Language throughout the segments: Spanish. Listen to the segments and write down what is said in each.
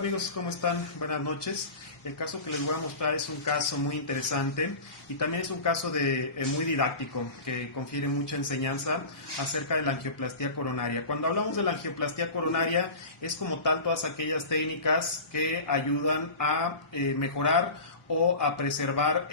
amigos, ¿cómo están? Buenas noches. El caso que les voy a mostrar es un caso muy interesante y también es un caso muy didáctico que confiere mucha enseñanza acerca de la angioplastía coronaria. Cuando hablamos de la angioplastía coronaria es como tal todas aquellas técnicas que ayudan a mejorar o a preservar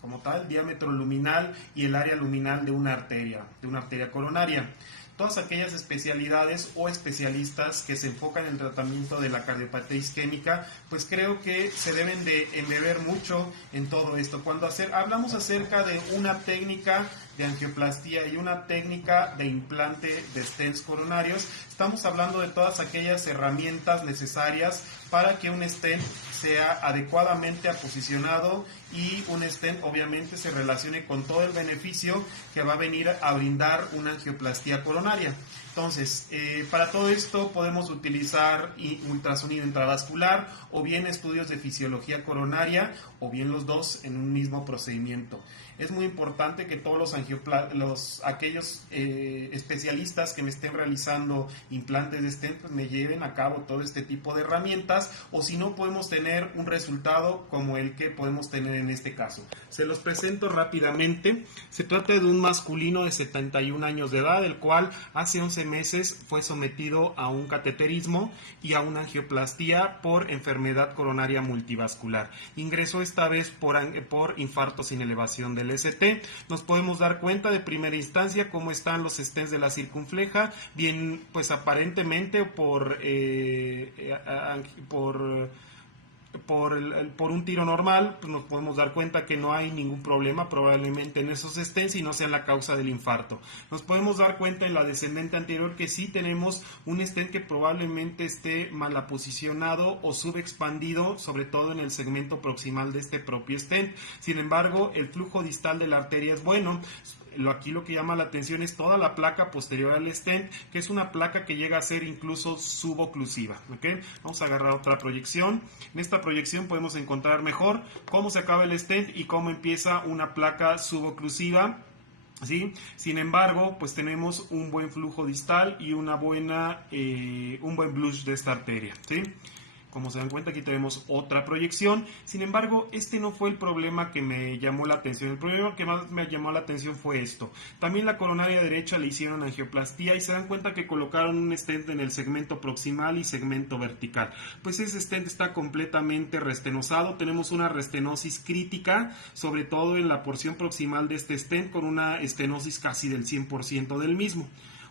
como tal, diámetro luminal y el área luminal de una arteria coronaria. Todas aquellas especialidades o especialistas que se enfocan en el tratamiento de la cardiopatía isquémica, pues creo que se deben de embeber mucho en todo esto. Cuando hablamos acerca de una técnica de angioplastía y una técnica de implante de stents coronarios, estamos hablando de todas aquellas herramientas necesarias para que un stent sea adecuadamente aposicionado y un stent obviamente se relacione con todo el beneficio que va a venir a brindar una angioplastía coronaria. Entonces, para todo esto podemos utilizar ultrasonido intravascular o bien estudios de fisiología coronaria o bien los dos en un mismo procedimiento. Es muy importante que todos aquellos especialistas que me estén realizando implantes de stent pues me lleven a cabo todo este tipo de herramientas, o si no podemos tener un resultado como el que podemos tener en este caso. Se los presento rápidamente. Se trata de un masculino de 71 años de edad, el cual hace 11 meses fue sometido a un cateterismo y a una angioplastía por enfermedad coronaria multivascular. Ingresó esta vez por infarto sin elevación del ST. Nos podemos dar cuenta de primera instancia cómo están los stents de la circunfleja, bien pues aparentemente por un tiro normal, pues nos podemos dar cuenta que no hay ningún problema probablemente en esos stents y no sean la causa del infarto. Nos podemos dar cuenta en la descendente anterior que sí tenemos un stent que probablemente esté mal posicionado o subexpandido, sobre todo en el segmento proximal de este propio stent. Sin embargo, el flujo distal de la arteria es bueno. Aquí lo que llama la atención es toda la placa posterior al stent, que es una placa que llega a ser incluso suboclusiva. ¿Okay? Vamos a agarrar otra proyección. En esta proyección podemos encontrar mejor cómo se acaba el stent y cómo empieza una placa suboclusiva. ¿Sí? Sin embargo, pues tenemos un buen flujo distal y un buen blush de esta arteria. ¿Sí? Como se dan cuenta, aquí tenemos otra proyección. Sin embargo, este no fue el problema que me llamó la atención. El problema que más me llamó la atención fue esto. También la coronaria derecha le hicieron angioplastía y se dan cuenta que colocaron un stent en el segmento proximal y segmento vertical. Pues ese stent está completamente restenosado. Tenemos una restenosis crítica, sobre todo en la porción proximal de este stent, con una estenosis casi del 100% del mismo.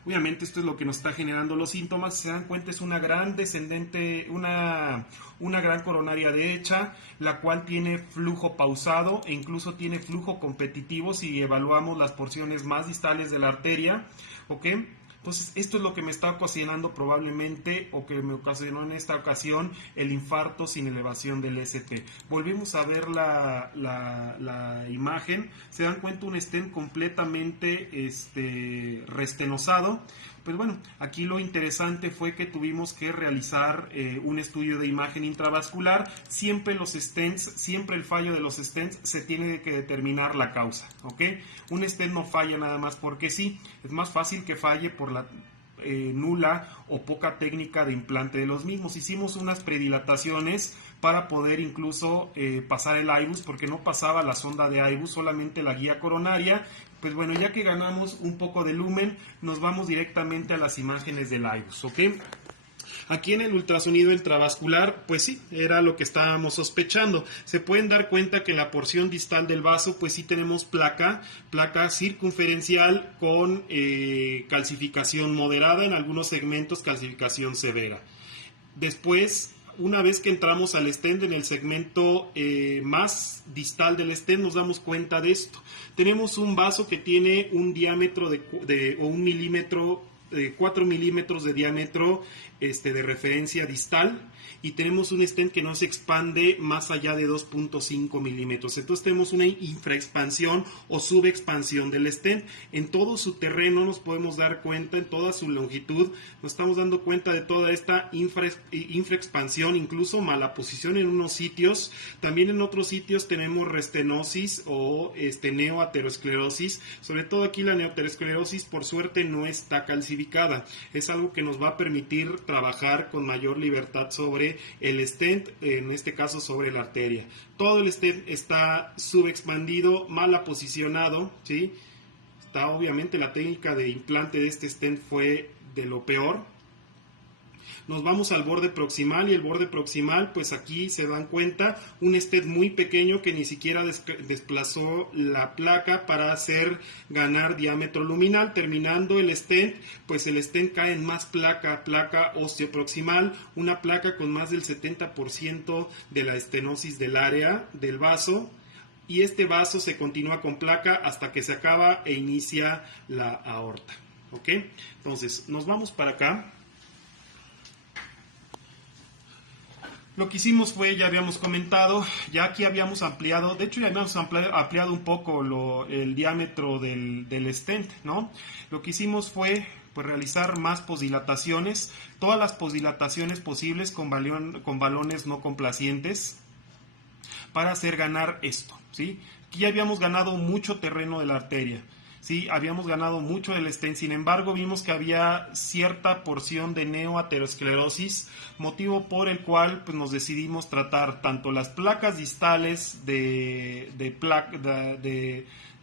Obviamente esto es lo que nos está generando los síntomas. Si se dan cuenta, es una gran descendente, una gran coronaria derecha, la cual tiene flujo pausado e incluso tiene flujo competitivo si evaluamos las porciones más distales de la arteria. ¿Ok? Entonces, esto es lo que me está ocasionando probablemente, o que me ocasionó en esta ocasión, el infarto sin elevación del ST. Volvemos a ver la imagen. Se dan cuenta, un stent completamente restenosado. Pues bueno, aquí lo interesante fue que tuvimos que realizar un estudio de imagen intravascular. Siempre el fallo de los stents se tiene que determinar la causa, ¿ok? Un stent no falla nada más porque sí. Es más fácil que falle por la nula o poca técnica de implante de los mismos. Hicimos unas predilataciones para poder incluso pasar el IBUS, porque no pasaba la sonda de IBUS, solamente la guía coronaria. Pues bueno, ya que ganamos un poco de lumen, nos vamos directamente a las imágenes del IBUS, ¿ok? Aquí en el ultrasonido intravascular, pues sí, era lo que estábamos sospechando. Se pueden dar cuenta que en la porción distal del vaso, pues sí tenemos placa circunferencial con calcificación moderada, en algunos segmentos calcificación severa. Después, una vez que entramos al stent, en el segmento más distal del stent, nos damos cuenta de esto. Tenemos un vaso que tiene un diámetro de 4 milímetros de diámetro de referencia distal, y tenemos un stent que no se expande más allá de 2.5 milímetros. Entonces tenemos una infraexpansión o subexpansión del stent. En todo su terreno nos podemos dar cuenta, en toda su longitud, nos estamos dando cuenta de toda esta infraexpansión, incluso mala posición en unos sitios. También en otros sitios tenemos restenosis o neoaterosclerosis. Sobre todo aquí la neoaterosclerosis, por suerte, no está calcificada. Es algo que nos va a permitir trabajar con mayor libertad sobre el stent, en este caso sobre la arteria. Todo el stent está subexpandido, mal posicionado, ¿sí? Está obviamente la técnica de implante de este stent fue de lo peor. Nos vamos al borde proximal y el borde proximal, pues aquí se dan cuenta, un stent muy pequeño que ni siquiera desplazó la placa para hacer ganar diámetro luminal. Terminando el stent, pues el stent cae en más placa osteoproximal, una placa con más del 70% de la estenosis del área del vaso. Y este vaso se continúa con placa hasta que se acaba e inicia la aorta. ¿Ok? Entonces, nos vamos para acá. Lo que hicimos fue, ya habíamos comentado, ya aquí habíamos ampliado, de hecho ya habíamos ampliado un poco el diámetro del stent, ¿no? Lo que hicimos fue pues realizar más posdilataciones, todas las posdilataciones posibles con balones no complacientes para hacer ganar esto, ¿sí? Aquí ya habíamos ganado mucho terreno de la arteria. Sí, habíamos ganado mucho del stent, sin embargo vimos que había cierta porción de neoaterosclerosis, motivo por el cual pues, nos decidimos tratar tanto las placas distales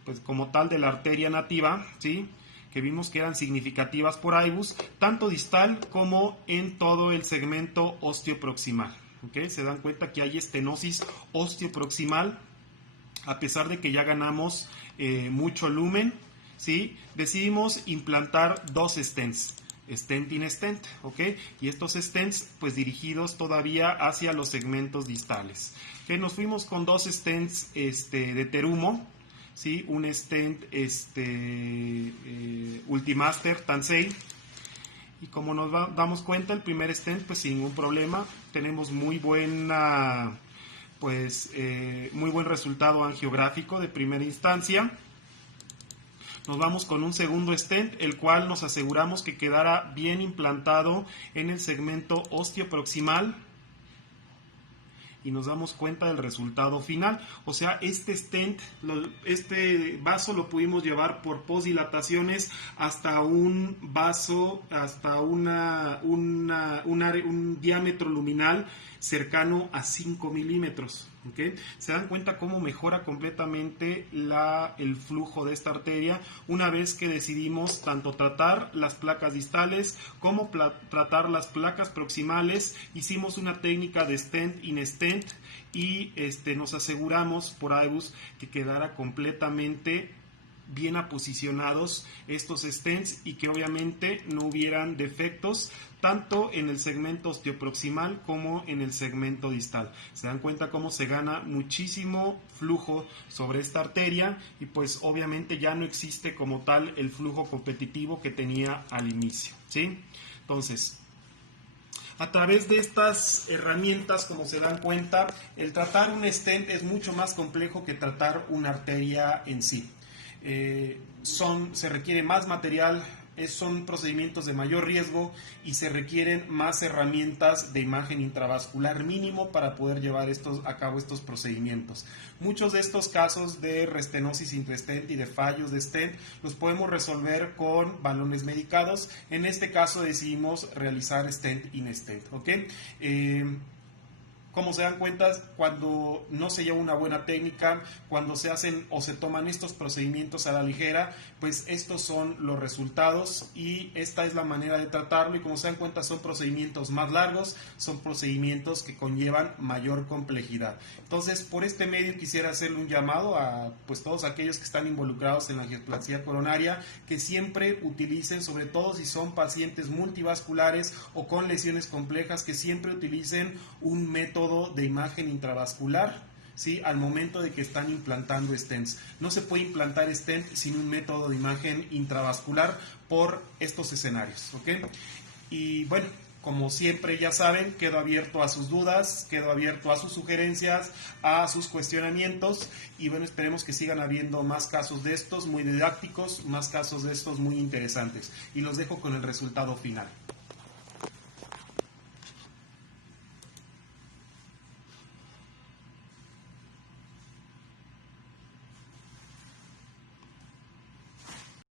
pues, como tal de la arteria nativa, ¿sí? Que vimos que eran significativas por IBUS, tanto distal como en todo el segmento osteoproximal. ¿Okay? Se dan cuenta que hay estenosis osteoproximal, a pesar de que ya ganamos mucho lumen. ¿Sí? Decidimos implantar dos stents, stent in stent, ¿ok? Y estos stents, pues dirigidos todavía hacia los segmentos distales. ¿Okay? Nos fuimos con dos stents de Terumo, ¿sí? Un stent Ultimaster Tansei. Y como nos damos cuenta, el primer stent, pues sin ningún problema, tenemos muy buen resultado angiográfico de primera instancia. Nos vamos con un segundo stent, el cual nos aseguramos que quedara bien implantado en el segmento osteoproximal. Y nos damos cuenta del resultado final. O sea, este stent, este vaso lo pudimos llevar por posdilataciones hasta un vaso, hasta un diámetro luminal cercano a 5 milímetros. ¿Okay? Se dan cuenta cómo mejora completamente el flujo de esta arteria una vez que decidimos tanto tratar las placas distales como tratar las placas proximales. Hicimos una técnica de stent in stent y nos aseguramos por IBUS que quedara completamente bien aposicionados estos stents y que obviamente no hubieran defectos tanto en el segmento osteoproximal como en el segmento distal. Se dan cuenta cómo se gana muchísimo flujo sobre esta arteria y pues obviamente ya no existe como tal el flujo competitivo que tenía al inicio, ¿sí? Entonces, a través de estas herramientas, como se dan cuenta, el tratar un stent es mucho más complejo que tratar una arteria en sí. Se requiere más material, son procedimientos de mayor riesgo y se requieren más herramientas de imagen intravascular mínimo para poder llevar a cabo estos procedimientos. Muchos de estos casos de restenosis intrastent y de fallos de stent los podemos resolver con balones medicados. En este caso decidimos realizar stent in stent, ¿ok? Como se dan cuenta, cuando no se lleva una buena técnica, cuando se hacen o se toman estos procedimientos a la ligera, pues estos son los resultados y esta es la manera de tratarlo. Y como se dan cuenta, son procedimientos más largos, son procedimientos que conllevan mayor complejidad. Entonces, por este medio quisiera hacerle un llamado a pues todos aquellos que están involucrados en la angioplastia coronaria, que siempre utilicen, sobre todo si son pacientes multivasculares o con lesiones complejas, que siempre utilicen un método de imagen intravascular, ¿sí? Al momento de que están implantando stents. No se puede implantar stent sin un método de imagen intravascular por estos escenarios, ¿ok? Y bueno, como siempre ya saben, quedo abierto a sus dudas, quedo abierto a sus sugerencias, a sus cuestionamientos y bueno, esperemos que sigan habiendo más casos de estos muy didácticos, más casos de estos muy interesantes y los dejo con el resultado final.